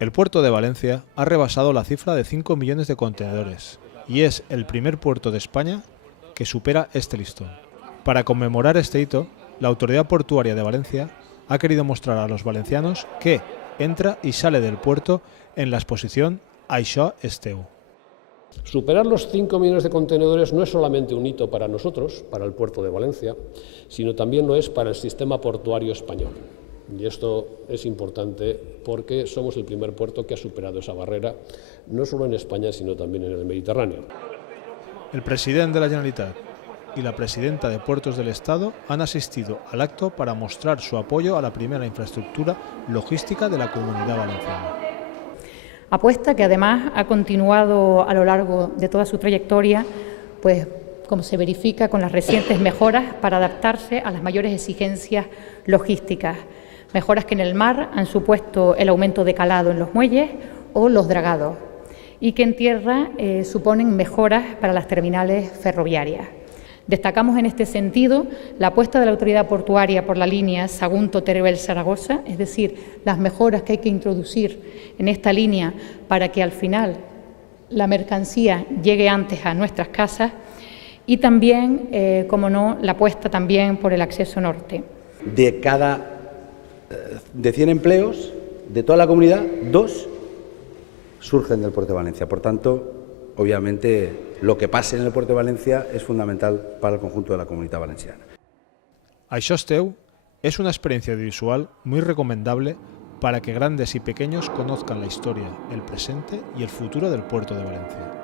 El puerto de Valencia ha rebasado la cifra de 5 millones de contenedores y es el primer puerto de España que supera este listón. Para conmemorar este hito, la Autoridad Portuaria de Valencia ha querido mostrar a los valencianos que entra y sale del puerto en la exposición Això esteu. Superar los 5 millones de contenedores no es solamente un hito para nosotros, para el puerto de Valencia, sino también lo es para el sistema portuario español. Y esto es importante porque somos el primer puerto que ha superado esa barrera, no solo en España, sino también en el Mediterráneo. El presidente de la Generalitat y la presidenta de Puertos del Estado han asistido al acto para mostrar su apoyo a la primera infraestructura logística de la Comunidad Valenciana. Apuesta que además ha continuado a lo largo de toda su trayectoria, pues como se verifica con las recientes mejoras para adaptarse a las mayores exigencias logísticas. Mejoras que en el mar han supuesto el aumento de calado en los muelles o los dragados y que en tierra suponen mejoras para las terminales ferroviarias. Destacamos en este sentido la apuesta de la Autoridad Portuaria por la línea Sagunto-Teruel-Zaragoza, es decir, las mejoras que hay que introducir en esta línea para que al final la mercancía llegue antes a nuestras casas y también, como no, la apuesta también por el acceso norte. De 100 empleos de toda la comunidad, 2 surgen del puerto de Valencia. Por tanto, obviamente, lo que pase en el puerto de Valencia es fundamental para el conjunto de la comunidad valenciana. Això esteu es una experiencia visual muy recomendable para que grandes y pequeños conozcan la historia, el presente y el futuro del puerto de Valencia.